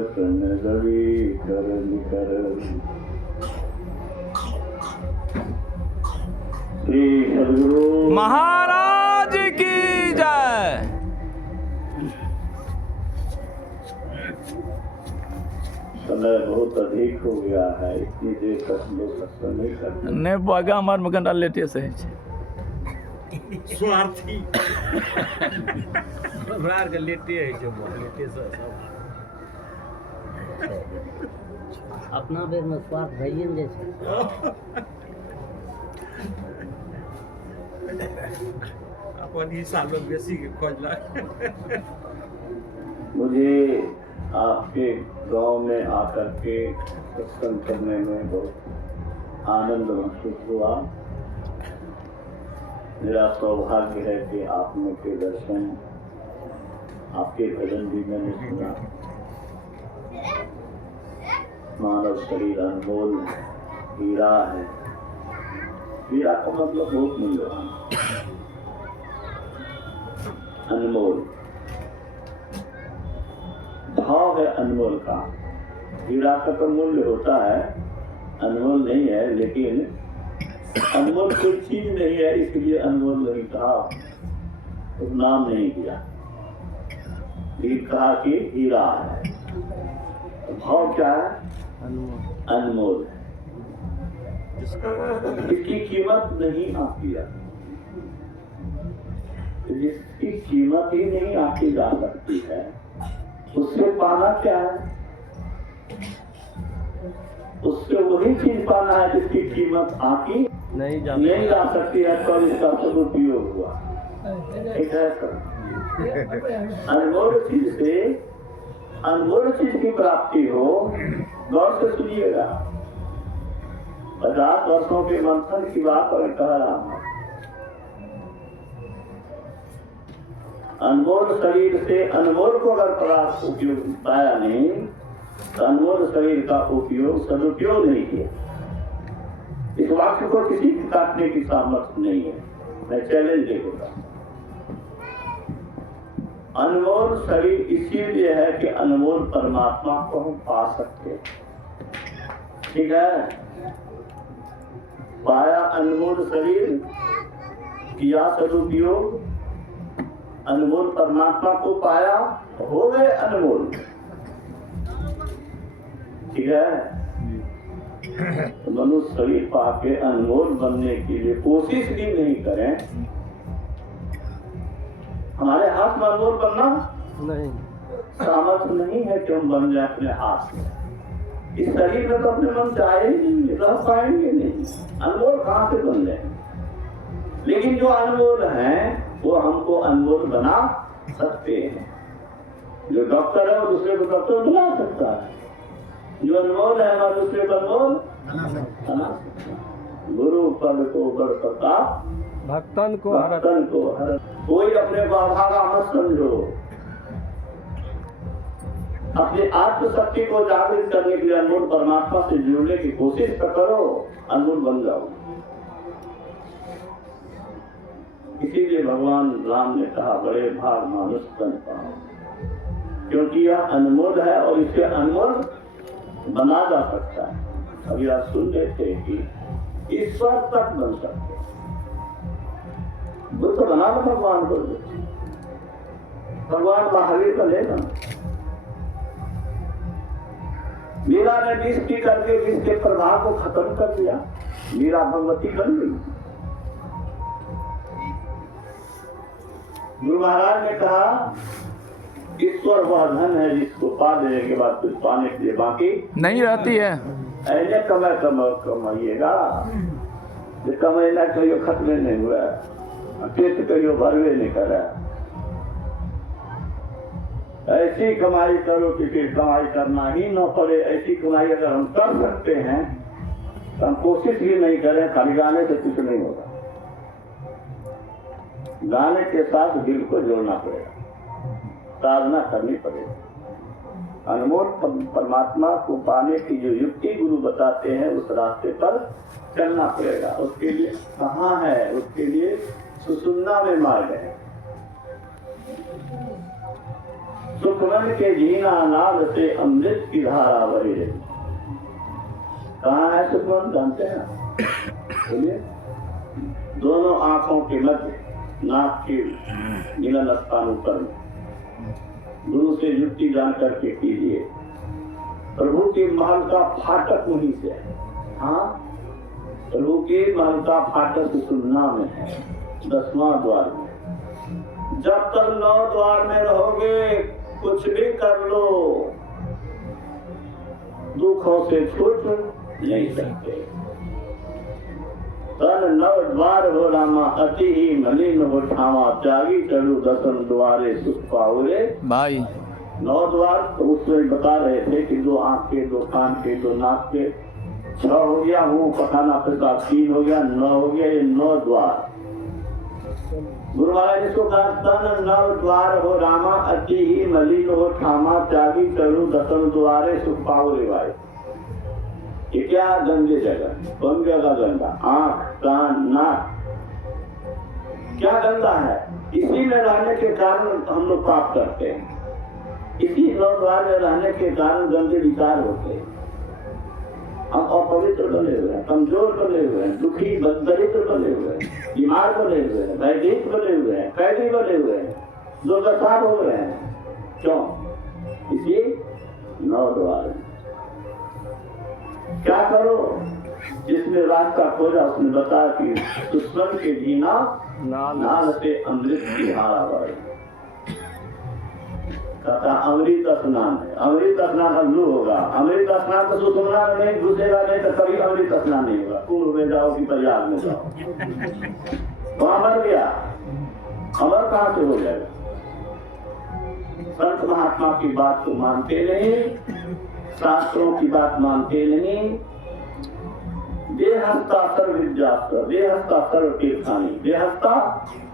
वचन रवि कर निकर। श्री सद्गुरु महाराज की जय। समय बहुत अधिक हो गया है, इतनी देर तक लोग सत्संग नहीं करते। ने बगा हमार मगन डाल लेटे से स्वार्थी रार के लेटे है जो लेटे सब अपना बेर में स्वार्थ भइए ने छै। अपन ही साल में बेसी के खोजला। मुझे आपके गांव में आकर के सत्संग करने में बहुत आनंद महसूस हुआ। मेरा सौभाग्य है कि आपने के दर्शन, आपके भजन भी मैंने सुना। मानव शरीर अनमोल हीरा है। हीरा का मतलब बहुत मूल्यवान, अनमोल भाव है अनमोल का। हीरा का तो मूल्य होता है, अनमोल नहीं है। लेकिन अनमोल कोई चीज नहीं है, इसलिए अनमोल नहीं कहा, तो नाम नहीं दिया। कहा कि हीरा है। भाव क्या है? अनमोल है। इसकी कीमत नहीं आती है, जिसकी कीमत ही नहीं आती जा सकती है, उससे पाना क्या है? उससे वही चीज पाना है जिसकी कीमत आकी नहीं जा सकती है, तो इसका सदुपयोग हुआ। ठीक है सर। अनमोल चीज से अनमोल चीज की प्राप्ति हो, गौर से सुनिएगा। 50 वर्षों के मंथन की बात और कह रहा हूं। अनमोल शरीर से अनमोल को अगर प्राप्त उपयोग पाया नहीं, तो अनमोल शरीर का उपयोग सदुपयोग नहीं किया। इस वाक्य को किसी की काटने की सामर्थ्य नहीं है। मैं चैलेंज देता। अनमोल शरीर इसीलिए है कि अनमोल परमात्मा को हम पा सकते हैं। ठीक है। पाया अनमोल शरीर, किया सदुपयोग, अनमोल परमात्मा को पाया, हो गए अनमोल। ठीक है। तो मनुष्य शरीर पाके अनमोल बनने के लिए कोशिश भी नहीं करें। हमारे हाथ में अनमोल बनना नहीं, सामर्थ्य नहीं है कि हम बन जाए अपने हाथ में। इस शरीर में तो अपने मन चाहे ही नहीं, रह पाएंगे नहीं। अनमोल कहाँ से बन जाए? लेकिन जो अनमोल हैं वो हमको अनमोल बना सकते हैं। जो डॉक्टर है वो दूसरे को डॉक्टर बना सकता है। जो अनमोल है हमारे दूसरे को अनमोल बना सकता है। गुरु पद को बड़ प्रताप भक्तन को हर। कोई अपने को अभागा मत समझो। अपनी आत्मशक्ति को जागृत करने के लिए अनमोल परमात्मा से जुड़ने की कोशिश करो, अनमोल बन जाओ। इसीलिए भगवान राम ने कहा, बड़े भाग मानुष तन पाओ, क्योंकि यह अनमोल है और इसे अनमोल बना जा सकता है। अभी आप सुन रहे थे कि ईश्वर तक बन सकते। बुद्ध बना था भगवान को, भगवान महावीर का लेना। मीरा ने विष पी करके विष के प्रभाव को खत्म कर दिया, मीरा भगवती बन गई। गुरु महाराज ने कहा, ईश्वर वह धन है जिसको पा देने के बाद कुछ पाने के लिए बाकी नहीं रहती है। ऐसे कमाइएगा, कमाइना कहियो खत्म नहीं हुआ, पेट कहियो भरवे नहीं कर रहा। ऐसी कमाई करो कि कमाई करना ही न पड़े। ऐसी कमाई अगर हम कर सकते हैं तो हम कोशिश भी नहीं करें। खाली गाने से कुछ नहीं होगा। गाने के साथ दिल को जोड़ना पड़ेगा, साधना करनी पड़ेगी। अनमोल परमात्मा को पाने की जो युक्ति गुरु बताते हैं, उस रास्ते पर चलना पड़ेगा। उसके लिए कहाँ है? उसके लिए सुसुम्ना में मार्ग है। सुखमन के जीना नाद से अमृत की धारा बही रही। कहाँ है सुखमन, जानते हैं? बोलिए। दोनों आंखों के मध्य नाक के मिलन स्थान पर गुरु से युक्ति जान करके कीजिए। प्रभु के महल का फाटक वहीं से है। हाँ, प्रभु के महल का फाटक सुनना में है, 10वां द्वार में। जब तक 9 द्वार में रहोगे कुछ भी कर लो, दुखों से छूट नहीं सकते। तन 9 द्वार हो रामा, अति ही मलिन हो ठावा, त्यागी चढ़ू 10 द्वारे सुख पाओगे। भाई 9 द्वार तो उसमें बता रहे थे कि 2 आंख के, 2 कान के, 2 नाक के, 6 हो गया, मुंह पखाना पेशा 3 हो गया, 9 हो गया। ये 9 द्वार गुरु महाराज इसको कहा, तन 9 द्वार हो रामा, अति ही मलिन हो ठामा, त्यागी चढ़ू 10 द्वारे सुख पाओगे। भाई ये क्या गंदे जगह, कौन जगह गंदा? आंख, कान, नाक, क्या गंदा है? इसी में रहने के कारण हम लोग पाप करते हैं। इसी 9 द्वार में रहने के कारण गंदे विचार होते हैं। हम अपवित्र बने हुए हैं, कमजोर बने हुए हैं, दुखी दरिद्र बने हुए हैं, बीमार बने हुए हैं, भयभीत बने हुए हैं, कैदी बने हुए हैं, दुर्दशा हो रहे हैं। क्यों? इसी 9 द्वार। क्या करो? जिसने रास्ता खोजा उसने बताया कि दुश्मन के जीना नाल से अमृत की धारा बही। कहता अमृत स्नान है, अमृत स्नान अल्लू होगा। अमृत स्नान तो सुषुम्ना में नहीं घुसेगा, नहीं तो कभी अमृत स्नान नहीं होगा। कुंभ में जाओ कि प्रयाग में जाओ, वहां मर गया, अमर कहां से हो जाएगा? संत महात्मा की बात को मानते नहीं, शास्त्रों की बात मानते नहीं। देहस्ता सर्व विद्यास्त्र, देहस्ता सर्व तीर्थानी, देहस्ता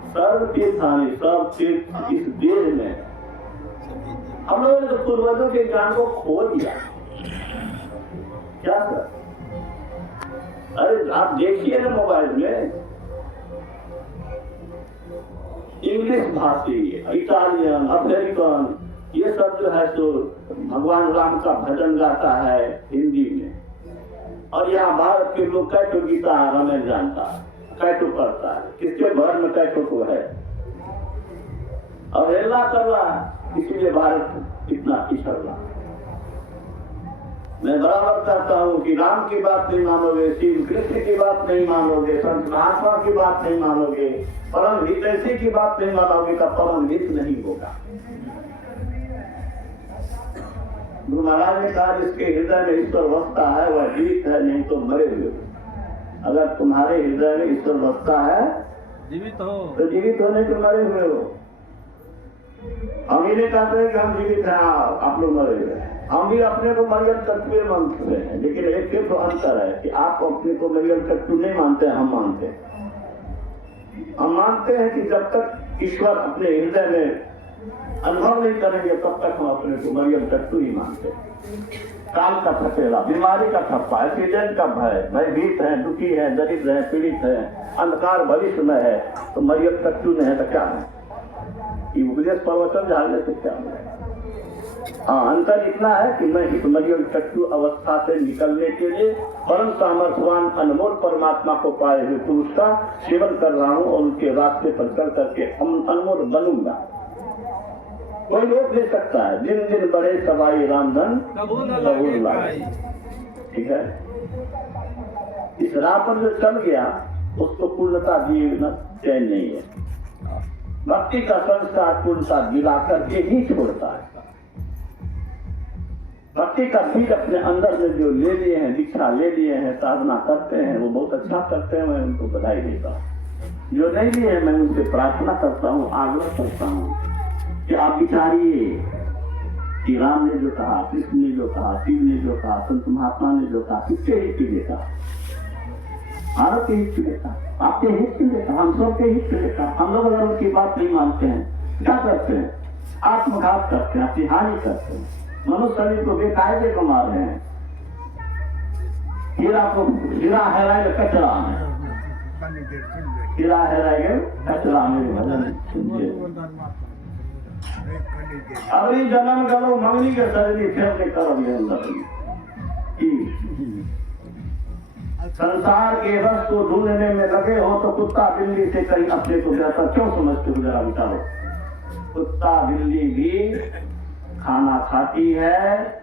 सर्व तीर्थानी, सब तीर्थ इस देह में। हम लोगों ने तो पूर्वजों के ज्ञान को खो दिया। क्या सर? अरे आप देखिए ना मोबाइल में, इंग्लिश भाषी, इटालियन, अमेरिकन, ये सब जो है सो भगवान राम का भजन गाता है हिंदी में। और यहाँ भारत के लोग कैठो गीता रामायण जानता है, कैठो पढ़ता है, किसके घर में कैठो को है, और हेला कर रहा है। इसीलिए भारत इतना पिछड़ रहा। मैं बराबर कहता हूँ कि राम की बात नहीं मानोगे, श्री कृष्ण की बात नहीं मानोगे, संत महात्मा की बात नहीं मानोगे, परम हितैषी की बात नहीं मानोगे, का परम हित नहीं होगा। गुरु महाराज ने कहा जिसके हृदय में ईश्वर बसता है वह जीवित है, नहीं तो मरे हुए। अगर तुम्हारे हृदय में ईश्वर बसता है जीवित हो तो जीवित होने के मरे हुए हो। हम ही नहीं कहते हैं कि हम जीवित हैं, आप लोग मरे हुए हैं। हम भी अपने को मरियम तत्व मानते हैं, लेकिन एक सिर्फ अंतर है कि आप अपने को मरियम तत्व नहीं मानते, हम मानते हैं। हम मानते हैं कि जब तक ईश्वर अपने हृदय में अनुभव नहीं करेंगे तब तक हम अपने को मरियम तत्व ही मानते हैं। काल का थकेला, बीमारी का थप्पा, एक्सीडेंट का भय, भयभीत है, दुखी है, दरिद्र है, पीड़ित है, अंधकार भविष्य में है, तो मरियम तत्व नहीं है तो क्या है? उपदेश प्रवचन जानने से क्या है? हाँ, अंतर इतना है कि मैं इस मरियम तत्व अवस्था से निकलने के लिए परम सामर्थ्यवान अनमोल परमात्मा को पाए हुए पुरुष का सेवन कर रहा हूँ और उनके रास्ते पर चल करके अनमोल बनूंगा। कोई रोक नहीं सकता है। दिन दिन बढ़े सवाई रामधन कबूल लाए। ठीक है, इस राह पर जो चल गया उसको पूर्णता दिए बिना चैन नहीं है। भक्ति का संस्कार पूर्णता दिला करके ही छोड़ता है। भक्ति का बीज अपने अंदर में जो ले लिए हैं, दीक्षा ले लिए हैं, साधना करते हैं, वो बहुत अच्छा करते हैं, मैं उनको बधाई देता हूँ। जो नहीं लिए हैं मैं उनसे प्रार्थना करता हूँ, आग्रह करता हूँ कि आप विचारिए कि राम ने जो कहा, कृष्ण ने जो कहा, शिव ने जो कहा, संत महात्मा ने जो कहा, किसके हित के लिए कहा? भारत के हित के लिए कहा, आपके हित के लिए कहा, हम सब के हित के लिए कहा। हम लोग अगर उनकी बात नहीं मानते हैं क्या करते हैं? आत्मघात करते हैं, अपनी हानि करते हैं, मनुष्य शरीर को बेकायदे को मार रहे हैं। हीरा को हीरा हेराए कचरा में, हीरा हेराए कचरा में भजन सुनिए। अगली जन्म करो मंगनी के शरीर फिर करो ये अंदर संसार के रस को ढूंढने में लगे हो तो कुत्ता बिल्ली से कहीं अपने को ज्यादा क्यों समझते हो, जरा विचारो। कुत्ता बिल्ली भी खाना खाती है,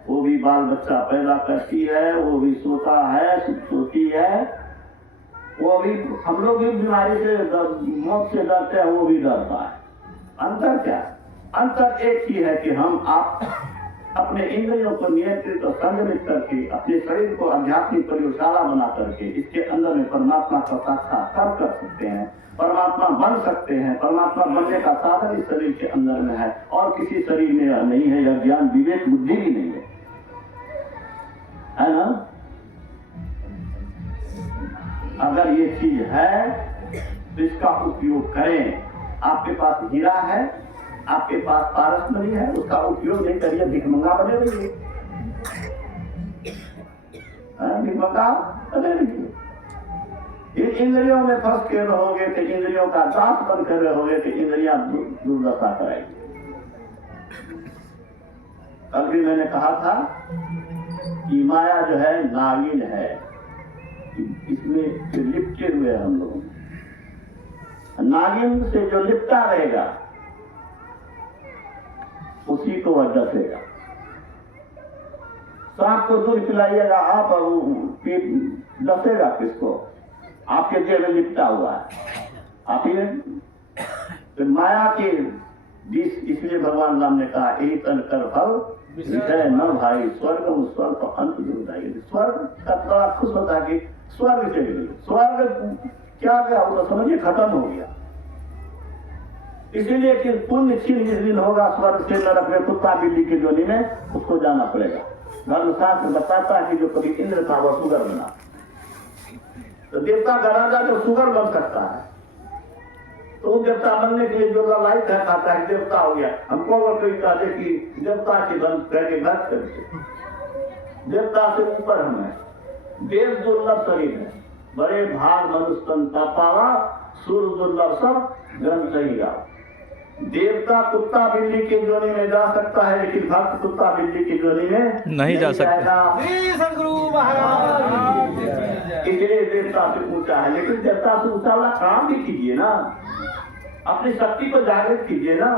वो भी बाल बच्चा पैदा करती है, वो भी सोता है, सोती है, वो भी, हम लोग भी बीमारी से मौत से डरते हैं, वो भी डरता है। अंतर क्या? अंतर एक ही है कि हम आप अपने इंद्रियों को नियंत्रित और संयमित करके अपने शरीर को आध्यात्मिक प्रयोगशाला बना करके इसके अंदर में परमात्मा का साक्षात्कार कर सकते हैं, परमात्मा बन सकते हैं। परमात्मा बनने का साधन इस शरीर के अंदर में है और किसी शरीर में नहीं है। यह ज्ञान विवेक बुद्धि भी नहीं है ना? अगर ये चीज है तो इसका उपयोग करें। आपके पास हीरा है, आपके पास पारस मणि है, उसका उपयोग नहीं करिए, भिखमंगा बने रहिए, भिखमंगा बने रहिए। इन इंद्रियों में फंस के रहोगे तो इंद्रियों का दास बन कर रहोगे तो इंद्रियां दुर्दशा कराएगी। कल भी मैंने कहा था कि माया जो है नागिन है, इसमें जो लिपटे हुए हम लोग, नागिन से जो लिपटा रहेगा उसी को वह डसेगा। सांप को दूध पिलाइएगा आप और डसेगा किसको? आपके जेब में लिपटा हुआ है आप ही। तो माया के विष, इसलिए भगवान राम ने कहा एक तन कर फल विषय न भाई स्वर्ग स्वर्ग अंत दुर्दाई। स्वर्ग का थोड़ा खुश होता है कि स्वर्ग चले गए, स्वर्ग क्या गया वो समझिए खत्म हो गया। इसीलिए कि पुण्य छीन जिस दिन होगा स्वर्ग से नरक में कुत्ता बिल्ली की जोनी में उसको जाना पड़ेगा। धर्मशास्त्र बताता है कि जो कभी इंद्र था वह सुगर बना, तो देवता का राजा जो सुगर बन सकता है तो वो देवता बनने के लिए जो लाइक है खाता है देवता हो गया। हमको अगर कोई कहते कि देवता के बन करके बात करते, देवता से ऊपर हम है। देव दुर्लभ शरीर है, बड़े भाग मनुष्य तन पावा, सूर्य दुर्लभ सब ग्रंथ ही गाओ। देवता कुत्ता बिल्ली की जोनी में जा सकता है लेकिन भक्त कुत्ता बिल्ली की जोनी में नहीं जा सकता। इसलिए देवता से ऊंचा है, लेकिन देवता से ऊंचा वाला काम भी कीजिए ना, अपनी शक्ति को जागृत कीजिए ना।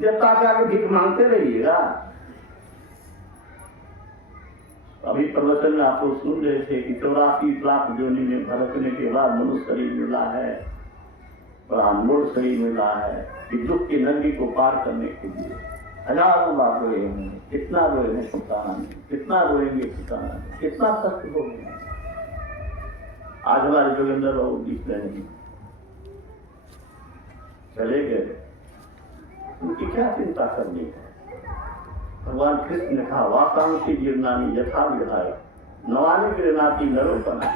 देवता के आगे भीख मांगते रहिएगा। अभी प्रवचन में आप लोग सुन रहे थे कि 84 लाख जोनी में भटकने के बाद मनुष्य शरीर मिला है, ब्राह्मण शरीर मिला है कि दुख की नदी को पार करने के लिए। हजारों बार रोए होंगे, कितना रोए हैं किसान, कितना रोएंगे किसान, कितना कष्ट होंगे। आज हमारे जोगिंदर बाबू दिख रहे हैं, चले गए, उनकी क्या चिंता करनी है। भगवान कृष्ण ने कहा वासांसी गिरनानी यथा विहाय नवानी गिरनाती नरोपना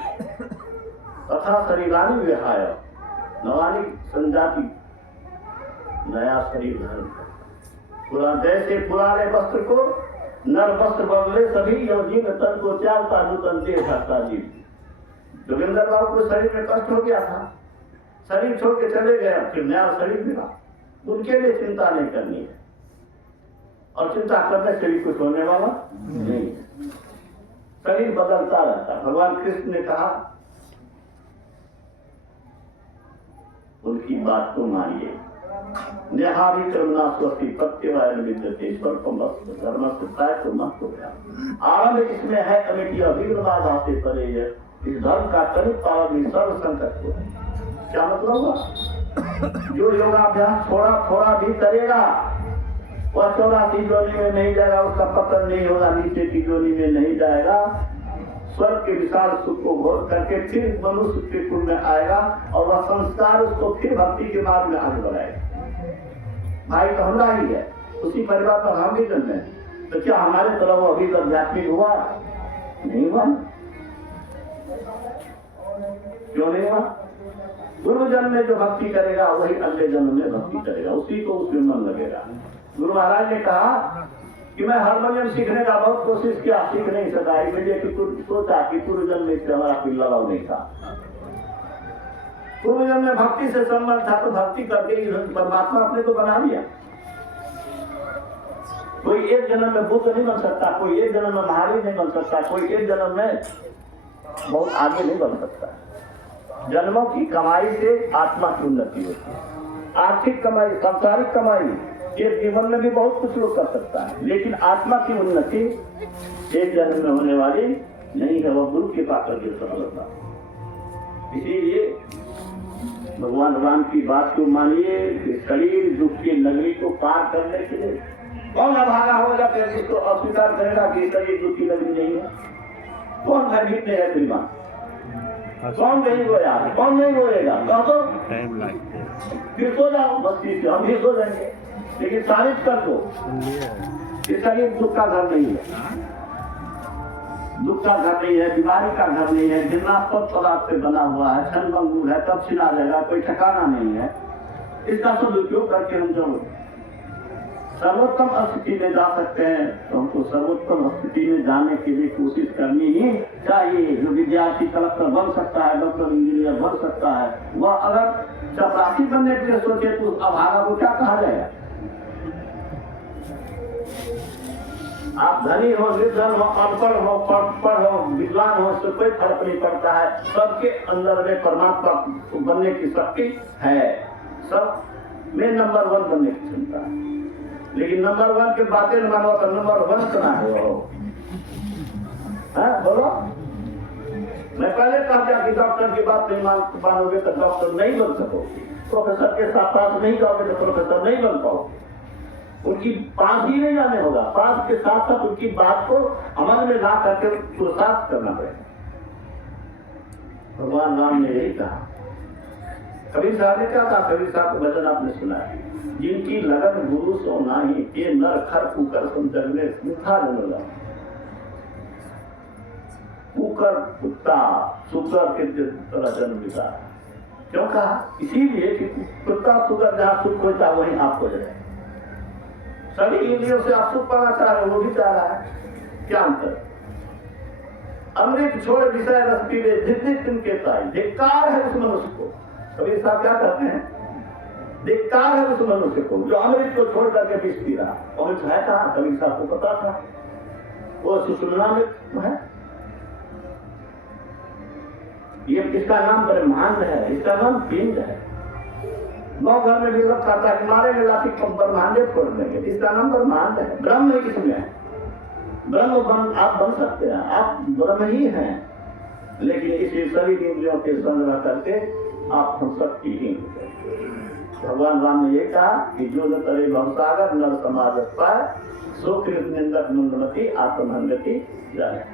तथा शरीरानी विहाय नवानी संजाति नया शरीर धारण कर। जैसे पुराने वस्त्र को नर वस्त्र बदले सभी योगी तन को त्यागता नूतन देह सकता जीव। जोगिंदर बाबू को शरीर में कष्ट हो गया था, शरीर छोड़ के चले गए, फिर नया शरीर मिला। उनके लिए चिंता नहीं करनी है और चिंता करने से भी कुछ होने वाला नहीं है। शरीर बदलता रहता है। भगवान कृष्ण ने कहा उनकी बात को मानिए। नेहाभि करुणा स्वस्ति प्रत्यवाय विद्यते स्वल्पमस्तु धर्मस्तुताय तो मत हो गया। आरंभ इसमें है कमेटी अभिग्रवाद आते परे है, इस धर्म का तनिक पालन में सर्व संकट को है। क्या मतलब हुआ? जो योगाभ्यास थोड़ा थोड़ा भी करेगा वह 84 जोनी में नहीं जाएगा, उसका पतन नहीं होगा, नीचे की जोनी में नहीं जाएगा। स्वर्ग के विशाल सुख को भोग करके फिर मनुष्य के कुल में आएगा और वह संस्कार उसको फिर भक्ति के मार्ग में आगे बढ़ाएगा। भाई तो हमारा ही है, उसी परिवार पर हम भी जन्मे, तो क्या हमारे तरह वो अभी आध्यात्मिक हुआ? नहीं हुआ। क्यों नहीं हुआ? पूर्व जन्म में जो भक्ति करेगा वही अगले जन्म में भक्ति करेगा, उसी को उसमें मन लगेगा। गुरु महाराज ने कहा कि मैं हारमोनियम सीखने का बहुत कोशिश किया, सीख नहीं सका। इसलिए सोचा कि पूर्व जन्म में इससे हमारा कोई लगाव नहीं था। पूर्व जन्म में भक्ति से संबंध था तो भक्ति करके परमात्मा अपने को बना लिया। कोई एक जन्म में बुद्ध नहीं बन सकता, कोई एक जन्म में महावीर नहीं बन सकता, कोई एक जन्म में बहुत आगे नहीं बढ़ सकता। जन्मों की कमाई से आत्मा की उन्नति होती है। आर्थिक कमाई, सांसारिक कमाई ये जीवन में भी बहुत कुछ लोग कर सकता है, लेकिन आत्मा की उन्नति एक जन्म में होने वाली नहीं है, वह गुरु की पाकर के सफल होता। इसीलिए भगवान राम की बात को मानिए कि शरीर दुख की नगरी को पार करने के लिए कौन अभागा होगा फिर जिसको अस्वीकार करेगा कि शरीर दुख की नगरी नहीं है? कौन भयभीत नहीं है श्रीमान? कौन नहीं रोया? कौन नहीं रोएगा? कह दो फिर सो जाओ, बस ठीक है, हम भी सो जाएंगे, लेकिन साबित कर दो कि शरीर दुख का घर नहीं है, दुख का घर नहीं है, बीमारी का घर नहीं है, गिरनास्पद पदार्थ से बना हुआ है, क्षण भंगुर है, तब छिना जाएगा, कोई ठिकाना नहीं है। इसका सदुपयोग करके हम जब सर्वोत्तम स्थिति में जा सकते हैं तो हमको सर्वोत्तम स्थिति में जाने के लिए कोशिश करनी ही चाहिए। जो विद्यार्थी कलेक्टर बन सकता है, डॉक्टर इंजीनियर बन सकता है, वह अगर चपरासी बनने के लिए सोचे तो उस अभागा को क्या कहा जाएगा? आप धनी हो, निर्धन हो, अनपढ़ हो, पढ़ हो, विद्वान हो, इससे कोई फर्क नहीं पड़ता है। सबके अंदर में परमात्मा बनने की शक्ति है, सब में नंबर 1 बनने की क्षमता है। लेकिन नंबर 1 के बातें न मानो तो नंबर 1 सुना है वो। बोलो, मैं पहले कहा था कि डॉक्टर की बात नहीं मानोगे तो डॉक्टर नहीं बन सकोगे, प्रोफेसर के साथ पास नहीं जाओगे तो प्रोफेसर नहीं बन पाओगे। उनकी पास ही नहीं जाने होगा, पास के साथ साथ उनकी बात को अमल में ला करके पुरुषार्थ करना पड़ेगा। भगवान राम ने यही कहा। कबीर साहब ने क्या कहा? कबीर साहब का भजन आपने सुना है, जिनकी लगन गुरु सो नाही, के नर खर कुकर सुन जगने मिठा जनला। कुकर कुत्ता सुकर के तरह जन्म लिया। क्यों कहा? इसीलिए कि कुत्ता सुकर जहाँ सुख होता है वहीं आप हो जाए। सभी इंद्रियों से आप सुख पाना चाह रहे हो, वो भी चाह रहा है, क्या अंतर? अमृत छोड़ विषय रस पीवे जितने तिनके ताई, धिक्कार है उस मनुष्य को। कबीर साहब क्या कहते हैं? धिक्कार है उस मनुष्य को जो अमृत को छोड़ करके विष पी रहा। अमृत है कहाँ? कबीर साहब को पता था, वो सुषुम्ना में है। ये इसका नाम ब्रह्मांड है, इसका नाम पिंड है। 9 घर में भी लोग कहता है मारे में लाठी ब्रह्मांडे फोड़ देंगे, इसका नाम ब्रह्मांड है। ब्रह्म ही किसमें है? ब्रह्म आप बन सकते हैं, आप ब्रह्म ही हैं, लेकिन इसी शरीर इंद्रियों के संग्रह करके आप हम शक्तिहीन हो गए। भगवान राम ने ये कहा कि जो न करे भवसागर नर समाज पाए, सो कृत निंदक मुंडमती आत्महंगति जाए।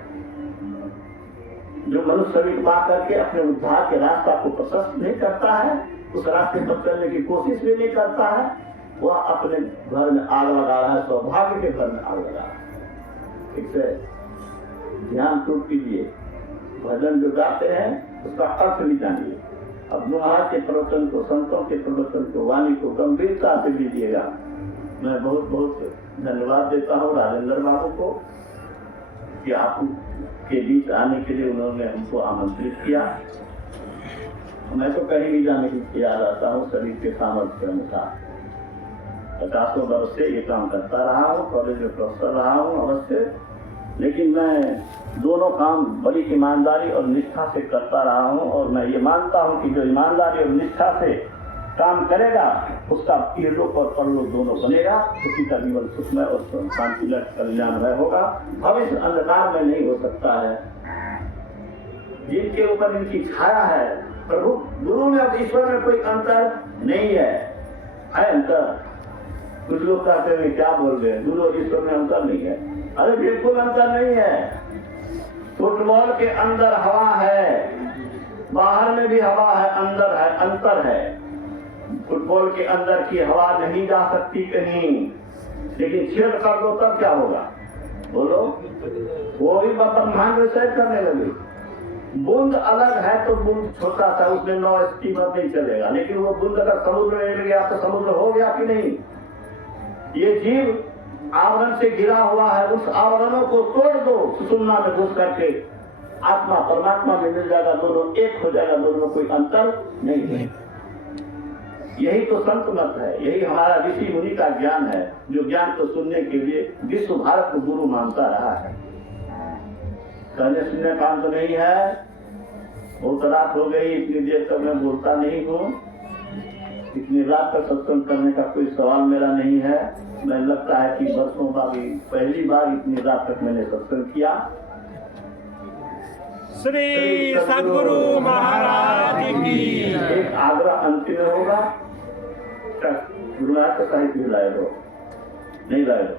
जो मनुष्य शरीर पा करके अपने उद्धार के रास्ता को प्रशस्त नहीं करता है, उस रास्ते पर चलने की कोशिश भी नहीं करता है, वह अपने घर में आग लगा रहा है, सौभाग्य के घर में आग लगा रहा है। ठीक है, ध्यान तो कीजिए, भजन जो गाते हैं उसका अर्थ भी जानिए। अब महाराज के प्रवचन को, संतों के प्रवचन को, वाणी को गंभीरता से लीजिएगा। मैं बहुत बहुत धन्यवाद देता हूँ राजेंद्र बाबू को कि आप के बीच आने के लिए उन्होंने हमको आमंत्रित किया। मैं तो कहीं भी जाने की तैयार रहता हूँ शरीर के सामर्थ्य के अनुसार। 50 वर्ष से ये काम करता रहा हूँ, कॉलेज में प्रोफेसर रहा हूँ अवश्य, लेकिन मैं दोनों काम बड़ी ईमानदारी और निष्ठा से करता रहा हूँ। और मैं ये मानता हूँ कि जो ईमानदारी और निष्ठा से काम करेगा उसका इहलोक और परलोक दोनों बनेगा, उसी का जीवन सुखमय और शांतिमय कल्याणमय होगा। भविष्य अंधकार में नहीं हो सकता है। जिनके ऊपर इनकी छाया है, प्रभु गुरु में और ईश्वर में कोई अंतर नहीं है अंतर। कुछ लोग कहते हैं क्या बोल रहे हैं, गुरु और ईश्वर में अंतर नहीं है। अरे बिल्कुल अंतर नहीं है। फुटबॉल के अंदर हवा है, बाहर में भी हवा है, अंदर है, अंतर है। फुटबॉल के अंदर की हवा नहीं जा सकती कहीं, लेकिन छेद कर दो तब क्या होगा? बोलो, वो भी ब्रह्मांड में सैर करने लगे। बूंद अलग है तो बूंद छोटा सा, उसमें 9 स्टीमर नहीं चलेगा, लेकिन वो बूंद अगर समुद्र में मिल गया तो समुद्र हो गया कि नहीं? ये जीव आवरण से घिरा हुआ है, उस आवरणों को तोड़ दो, सुषुम्ना में घुस करके आत्मा परमात्मा में मिल जाएगा, दोनों एक हो जाएगा, दोनों में कोई अंतर नहीं है। यही तो संत मत है, यही हमारा ऋषि मुनि का ज्ञान है, जो ज्ञान को सुनने के लिए विश्व भारत को गुरु मानता रहा है। कहने सुनने काम तो नहीं है। बहुत रात हो गई, इतनी देर तक मैं बोलता नहीं हूँ। इतनी रात तक सत्संग करने का कोई सवाल मेरा नहीं है। मैं लगता है कि वर्षों बाद पहली बार इतनी रात तक मैंने सत्संग किया। श्री सद्गुरु महाराज की एक आग्रह अंतिम होगा, गुरु नानक साहित्य लाए लो, नहीं लाए लो।